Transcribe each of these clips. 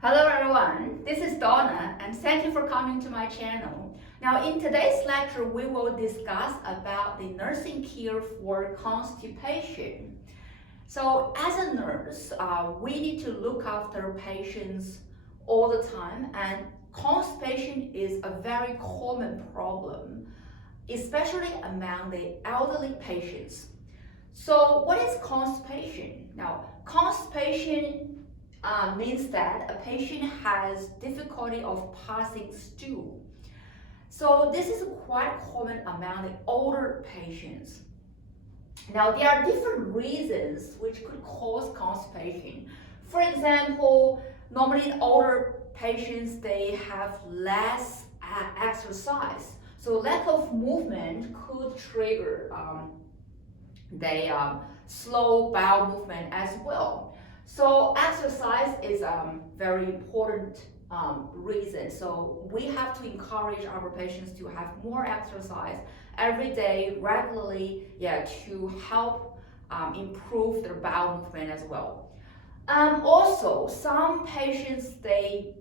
Hello everyone, this is Donna and thank you for coming to my channel. Now in today's lecture we will discuss about the nursing care for constipation. So as a nurse, we need to look after patients all the time, and constipation is a very common problem, especially among the elderly patients. So what is constipation? Now constipation means that a patient has difficulty of passing stool. So this is quite common among the older patients. Now there are different reasons which could cause constipation. For example, normally older patients, they have less exercise. So lack of movement could trigger the slow bowel movement as well. So exercise is a very important reason. So we have to encourage our patients to have more exercise every day, regularly, to help improve their bowel movement as well. Also, some patients, they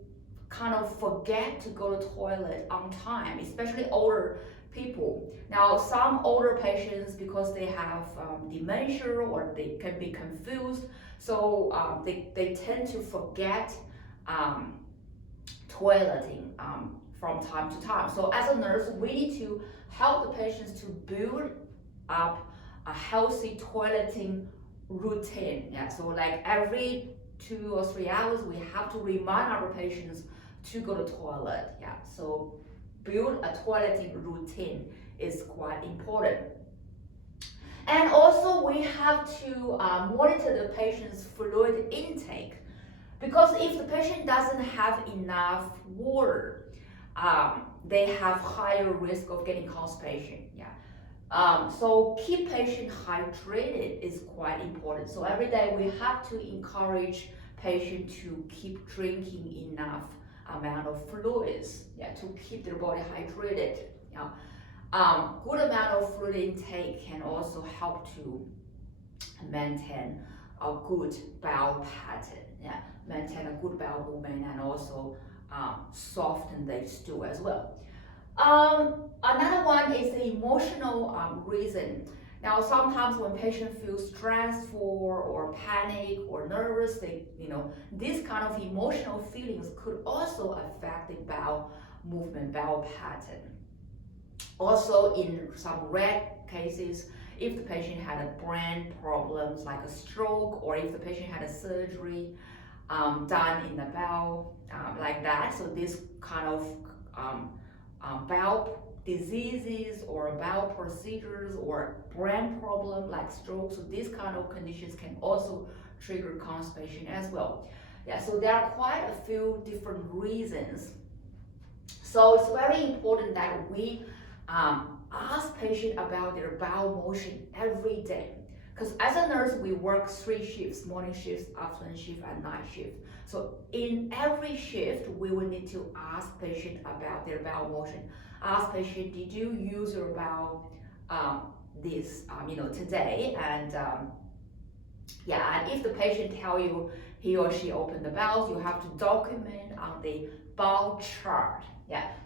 kind of forget to go to toilet on time, especially older people. Now, some older patients, because they have dementia or they can be confused, so they tend to forget toileting from time to time. So as a nurse, we need to help the patients to build up a healthy toileting routine. So like every 2 or 3 hours, we have to remind our patients to go to toilet. So build a toileting routine is quite important. And also we have to monitor the patient's fluid intake, because if the patient doesn't have enough water, they have higher risk of getting constipation. So keep patient hydrated is quite important. So every day we have to encourage patient to keep drinking enough amount of fluids, to keep their body hydrated. Good amount of fluid intake can also help to maintain a good bowel pattern, maintain a good bowel movement, and also soften the stool as well. Another one is the emotional reason. Now, sometimes when patients feel stressful or panic or nervous, these kind of emotional feelings could also affect the bowel movement, bowel pattern. Also, in some rare cases, if the patient had a brain problems like a stroke, or if the patient had a surgery done in the bowel, like that, so this kind of bowel diseases or bowel procedures or brain problem like stroke, so these kind of conditions can also trigger constipation as well. So there are quite a few different reasons. So it's very important that we ask patients about their bowel motion every day, because as a nurse we work 3 shifts: morning shifts, afternoon shift, and night shift. So in every shift we will need to ask patient about their bowel motion. Ask patient, did you use your bowel today? And and if the patient tell you he or she opened the bowels, you have to document on the bowel chart.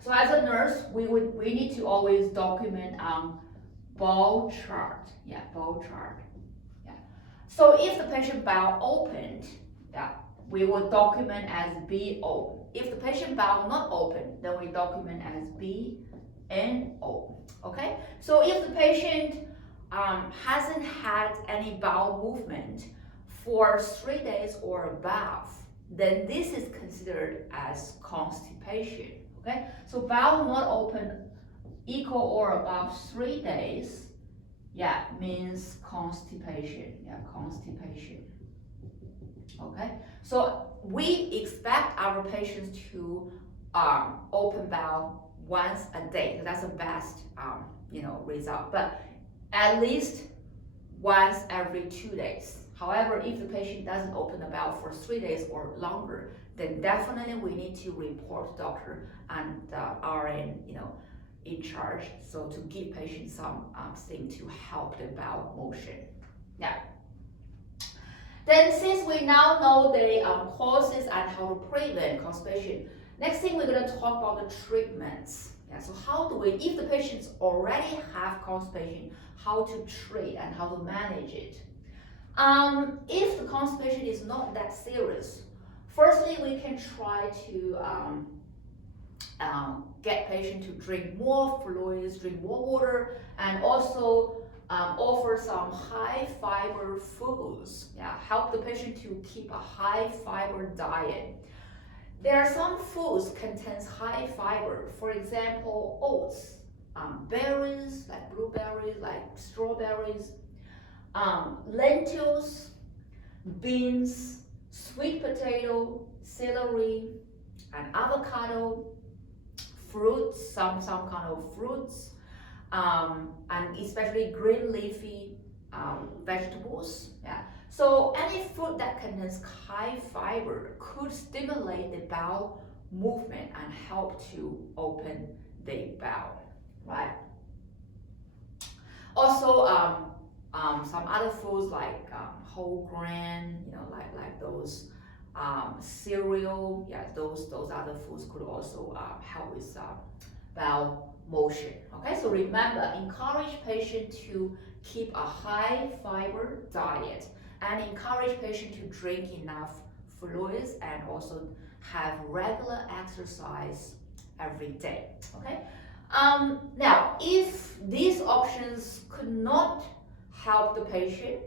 So as a nurse, we need to always document on bowel chart. Bowel chart. So if the patient bowel opened, we will document as BO. If the patient bowel not open, then we document as BNO. Okay. So if the patient hasn't had any bowel movement for 3 days or above, then this is considered as constipation. Okay, so bowel not open equal or above 3 days, means constipation. Constipation. Okay, so we expect our patients to open bowel once a day. That's the best result, but at least once every 2 days. However, if the patient doesn't open the bowel for 3 days or longer, then definitely we need to report to doctor and RN, in charge, so to give patients some thing to help the bowel motion. Then since we now know the causes and how to prevent constipation, next thing we're going to talk about the treatments. Yeah, so how do we, if the patients already have constipation, how to treat and how to manage it? If the constipation is not that serious, firstly we can try to get patient to drink more fluids, drink more water, and also offer some high fiber foods. Yeah, help the patient to keep a high fiber diet. There are some foods contains high fiber. For example, oats, berries like blueberries, like strawberries, lentils, beans, sweet potato, celery, and avocado, fruits, some kind of fruits, and especially green leafy vegetables. Yeah. So any food that contains high fiber could stimulate the bowel movement and help to open the bowel, right? Also, some other foods like whole grain, like those cereal, yeah, those other foods could also help with bowel motion. Okay, so remember, encourage patient to keep a high fiber diet and encourage patient to drink enough fluids and also have regular exercise every day. Okay. Now, if these options could not help the patient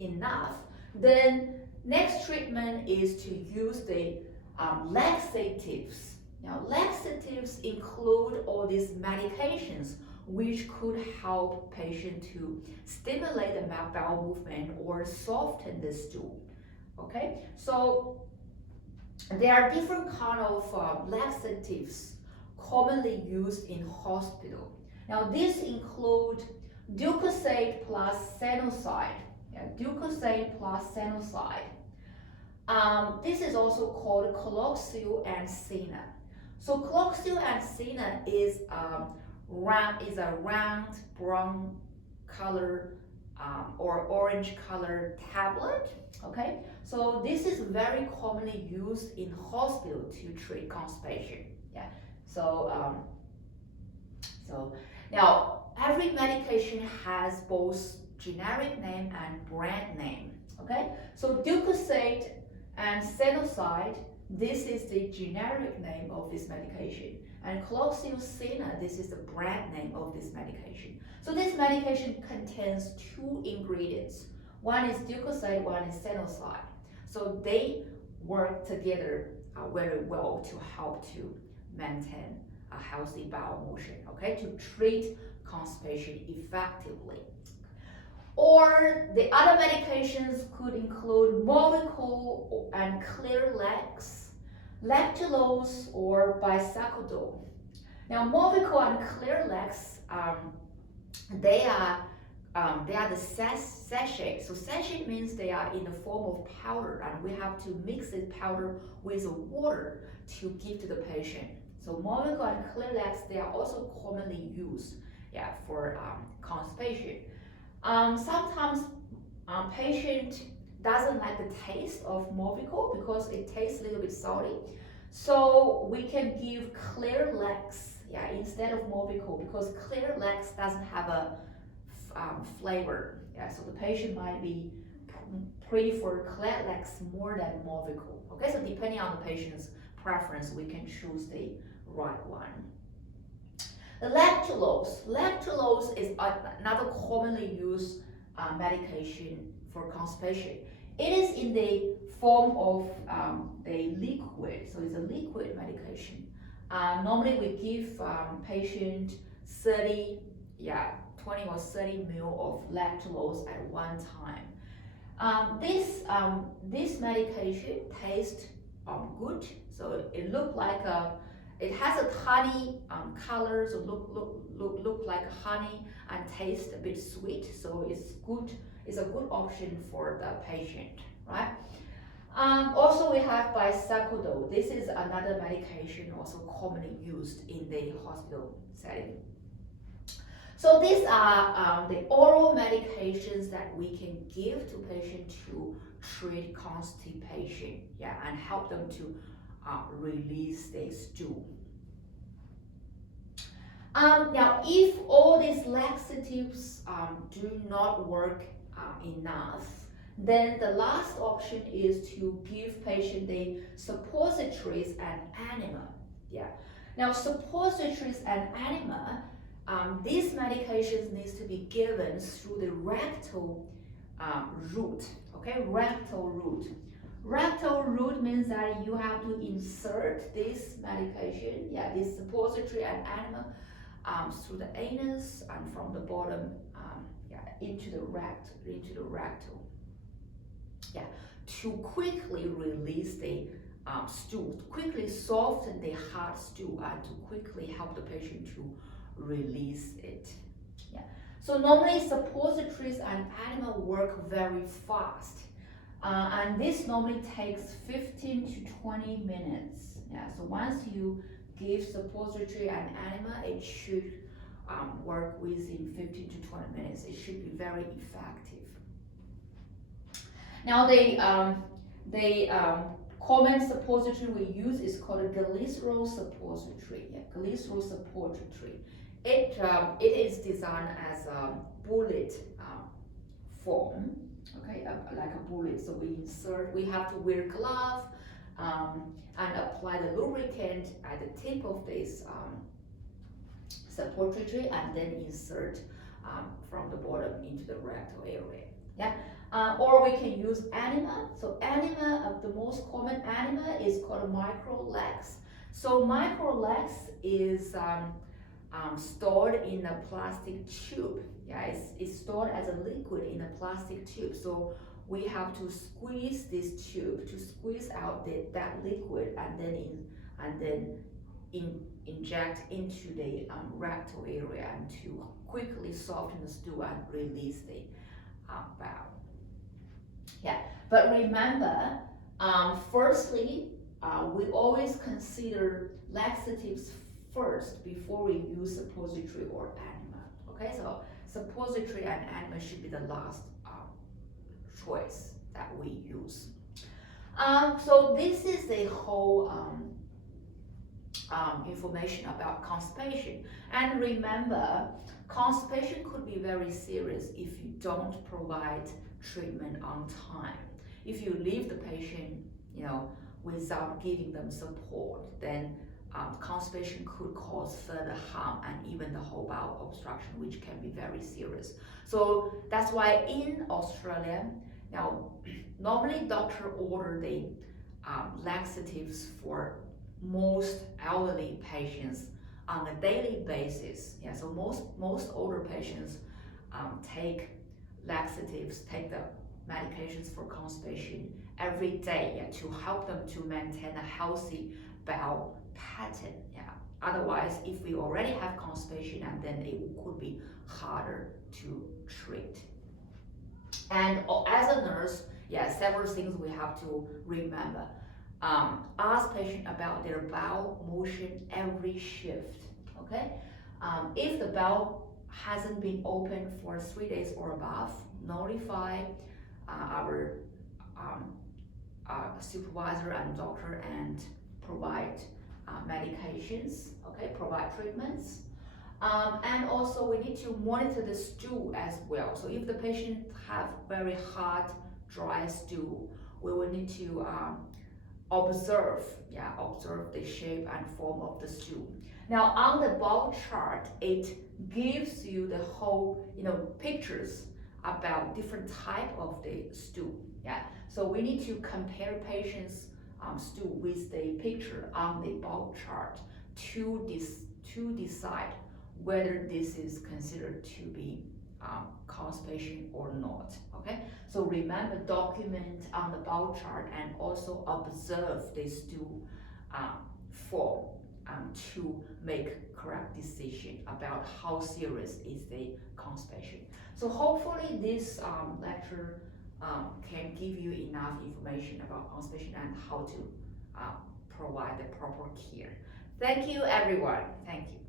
enough, then next treatment is to use the laxatives. Now, laxatives include all these medications which could help patient to stimulate the bowel movement or soften the stool. Okay, so there are different kind of laxatives commonly used in hospital. Now, these include Glucosate plus Sanoside. Yeah, Glucosate plus Sanoside. This is also called Cloxil and Senna. So Cloxil and Senna is a round brown color or orange color tablet. Okay, so this is very commonly used in hospital to treat constipation. Yeah, so now every medication has both generic name and brand name. Okay, so Glucosate and Sanoside, this is the generic name of this medication, and Cloxil Senna, this is the brand name of this medication. So this medication contains two ingredients. One is Glucosate, one is Sanoside. So they work together very well to help to maintain a healthy bowel motion, okay, to treat constipation effectively. Or the other medications could include Movicol and Clearlex, lactulose, or bisacodyl. Now, Movicol and Clearlex, they are the sachet. So sachet means they are in the form of powder, and we have to mix this powder with water to give to the patient. So Movicol and Clearlex, they are also commonly used, yeah, for constipation. Sometimes patient doesn't like the taste of Movicol because it tastes a little bit salty. So we can give Clearlex, yeah, instead of Movicol, because Clearlex doesn't have a flavor. Yeah, so the patient might be prefer Clearlex more than Movicol. Okay, so depending on the patient's preference, we can choose the right one. The lactulose. Lactulose is another commonly used medication for constipation. It is in the form of a liquid, so it's a liquid medication. Normally we give patient 20 or 30 ml of lactulose at one time. This medication tastes good, so it look like it has a honey color, so look like honey and taste a bit sweet. So it's good. It's a good option for the patient, right? Also, we have bisacodyl. This is another medication also commonly used in the hospital setting. So these are the oral medications that we can give to patients to treat constipation, yeah, and help them to release their stool. Now, if all these laxatives do not work enough, then the last option is to give patient the suppositories and enema. Yeah. Now, suppositories and enema, these medications needs to be given through the rectal route. Okay, rectal route. Rectal route means that you have to insert this medication, yeah, this suppository and enema through the anus and from the bottom, yeah, into the rectal, yeah, to quickly release the stool, to quickly soften the hard stool, and to quickly help the patient to release it. Yeah. So normally suppositories and enema work very fast, and this normally takes 15 to 20 minutes. Yeah. So once you give suppository and enema, it should work within 15 to 20 minutes. It should be very effective. Now the common suppository we use is called a glycerol suppository. Yeah, glycerol suppository. It is designed as a bullet form. Okay, like a bullet. So we have to wear glove and apply the lubricant at the tip of this suppository, and then insert from the bottom into the rectal area. Yeah. Or we can use enema. So enema, the most common enema is called microlax. So microlax is stored in a plastic tube. Yeah, it's stored as a liquid in a plastic tube. So we have to squeeze this tube to squeeze out that liquid, and then inject into the rectal area, and to quickly soften the stool and release the bowel. Yeah, but remember, firstly, we always consider laxatives first before we use suppository or enema. Okay, so suppository and enema should be the last choice that we use. So this is the whole information about constipation. And remember, constipation could be very serious if you don't provide treatment on time. If you leave the patient, without giving them support, then constipation could cause further harm and even the whole bowel obstruction, which can be very serious. So that's why in Australia, now normally doctor order the laxatives for most elderly patients on a daily basis. Yeah, so most older patients take laxatives, take the medications for constipation every day, yeah, to help them to maintain a healthy bowel pattern. Yeah. Otherwise, if we already have constipation, and then it could be harder to treat. And as a nurse, yeah, several things we have to remember. Ask patient about their bowel motion every shift. Okay, if the bowel hasn't been open for 3 days or above, notify our supervisor and doctor, and provide medications. Okay, provide treatments. And also we need to monitor the stool as well. So if the patient have very hard, dry stool, we will need to observe the shape and form of the stool. Now on the bowel chart, it gives you the whole pictures about different type of the stool. Yeah, so we need to compare patients' stool with the picture on the bowel chart to decide whether this is considered to be constipation or not. Okay, so remember, document on the bowel chart and also observe the stool form to make correct decision about how serious is the constipation. So hopefully this lecture can give you enough information about constipation and how to provide the proper care. Thank you, everyone. Thank you.